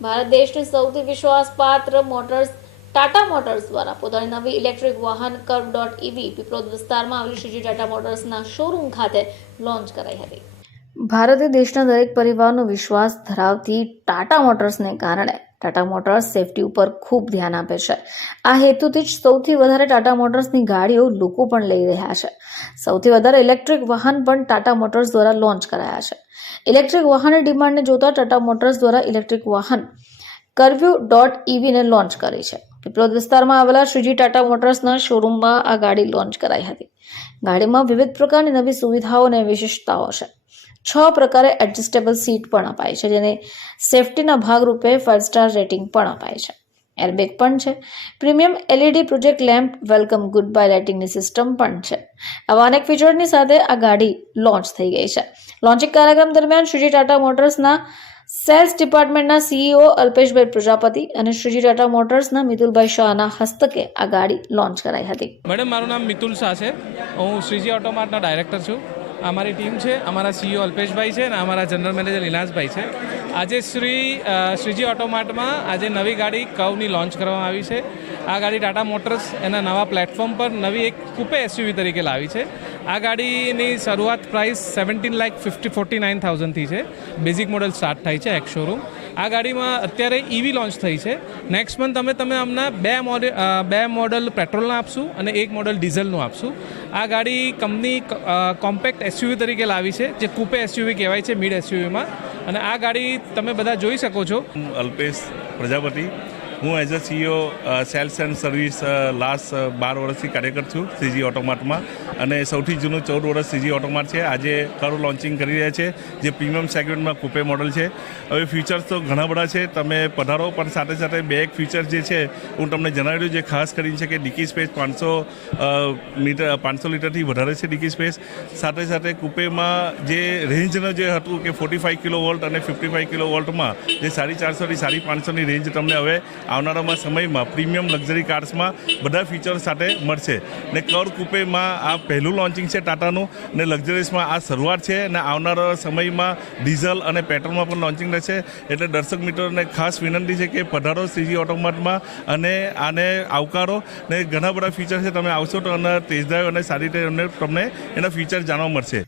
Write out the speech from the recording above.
ભારત દેશની સૌથી વિશ્વાસપાત્ર મોટર્સ, ટાટા મોટર્સ દ્વારા પોતાની નવી ઇલેક્ટ્રિક વાહન કર્વ ડોટ ઇવી પીપલોદ વિસ્તારમાં આવેલી શ્રીજી ટાટા મોટર્સના શોરૂમ ખાતે લોન્ચ કરાઈ હતી. ભારતે દેશના દરેક પરિવારનો વિશ્વાસ ધરાવતી ટાટા મોટર્સને કારણે ટાટા મોટર્સ સેફટી ઉપર ખૂબ ધ્યાન આપે છે. આ હેતુથી જ સૌથી વધારે ટાટા મોટર્સની ગાડીઓ લોકો પણ લઈ રહ્યા છે. સૌથી વધારે ઇલેક્ટ્રિક વાહન પણ ટાટા મોટર્સ દ્વારા લોન્ચ કરાયા છે. ઇલેક્ટ્રિક વાહનની ડિમાન્ડને જોતા ટાટા મોટર્સ દ્વારા ઇલેક્ટ્રિક વાહન કરવ્યુ ડોટ ઇવીને લોન્ચ કરી છે. પીપલોદ વિસ્તારમાં આવેલા શ્રીજી ટાટા મોટર્સના શોરૂમમાં આ ગાડી લોન્ચ કરાઈ હતી. ગાડીમાં વિવિધ પ્રકારની નવી સુવિધાઓ અને વિશેષતાઓ છે. છ પ્રકારે એડજસ્ટેબલ સીટ પણ અપાય છે, જેને સેફટીના ભાગરૂપે ફાઇવ સ્ટાર રેટિંગ પણ અપાય છે. એરબેગ પણ છે. Premium LED project lamp welcome good bye લાઇટિંગની system પણ છે. આવા અનેક ફીચરની સાથે આ ગાડી લોન્ચ થઈ ગઈ છે. લોન્ચિંગ કાર્યક્રમ દરમિયાન શ્રીજી ટાટા મોટર્સના સેલ્સ ડિપાર્ટમેન્ટના સીઈઓ અલ્પેશભાઈ પ્રજાપતિ અને શ્રીજી ટાટા મોટર્સના મિતુલભાઈ શાહના હસ્તકે આ ગાડી લોન્ચ કરાઈ હતી. મેડમ, મારું નામ મિતુલ શાહ છે. હું શ્રીજી ઓટોમાર્ટના ડાયરેક્ટર છું. અમારી ટીમ છે, અમારા સીઈઓ અલ્પેશભાઈ છે અને અમારા જનરલ મેનેજર લીલાસભાઈ છે. આજે શ્રી શ્રીજી ઓટોમાર્ટમાં આજે નવી ગાડી કવની લોન્ચ કરવામાં આવી છે. આ ગાડી ટાટા મોટર્સ એના નવા પ્લેટફોર્મ પર નવી એક કુપે એસયુવી તરીકે લાવી છે. આ ગાડીની શરૂઆત price seventeen lakh fifty forty nine થાઉઝન્ડથી છે. બેઝિક મોડલ સ્ટાર્ટ થાય છે એક્સ શોરૂમ આ ગાડીમાં અત્યારે ઈવી લોન્ચ થઈ છે. નેક્સ્ટ મંથ અમે તમે હમણાં બે મોડેલ બે મોડલ પેટ્રોલના આપશું અને એક મોડલ ડીઝલનું આપશું. આ ગાડી કંપની કોમ્પેક્ટ એસયુવી તરીકે લાવી છે, જે કુપે એસયુવી કહેવાય છે મિડ એસયુવીમાં અને આ ગાડી તમે બધા જોઈ શકો છો. અલ્પેશ પ્રજાપતિ. હું as a CEO sales and service last બાર વર્ષથી કાર્યકર છું સીજી ઓટોમાર્ટમાં અને સૌથી જૂનું ચૌદ વર્ષ સીજી ઓટોમાર્ટ છે. આજે કરો લોન્ચિંગ કરી રહ્યા છે, જે પ્રીમિયમ સેગમેન્ટમાં કુપે મોડલ છે. હવે ફીચર્સ તો ઘણા બધા છે. તમે પધારો, પણ સાથે સાથે બે એક ફીચર જે છે, હું તમને જણાવી દઉં જે ખાસ કરીને છે કે ડીકી સ્પેસ પાંચસો મીટર, પાંચસો લીટરથી વધારે છે ડીકી સ્પેસ. સાથે સાથે કુપેમાં જે રેન્જનું જે હતું કે ફોર્ટી ફાઇવ કિલો વોલ્ટ અને ફિફ્ટી ફાઇવ કિલો વોલ્ટમાં, જે સાડી ચારસોથી સાડી પાંચસોની રેન્જ તમને હવે આવનારામાં સમયમાં પ્રીમિયમ લક્ઝરી કાર્સમાં બધા ફીચર્સ સાથે મળશે. ને કર કુપેમાં આ પહેલું લોન્ચિંગ છે ટાટાનું, ને લક્ઝરીસમાં આ શરૂઆત છે અને આવનારા સમયમાં ડીઝલ અને પેટ્રોલમાં પણ લોન્ચિંગ રહેશે. એટલે દર્શક મિત્રોને ખાસ વિનંતી છે કે પધારો સીજી ઓટોમાર્ટમાં અને આને આવકારો. ને ઘણા બધા ફીચર છે, તમે આવશો તો અને ડ્રાઈવ અને સારી રીતે તમને એના ફીચર જાણવા મળશે.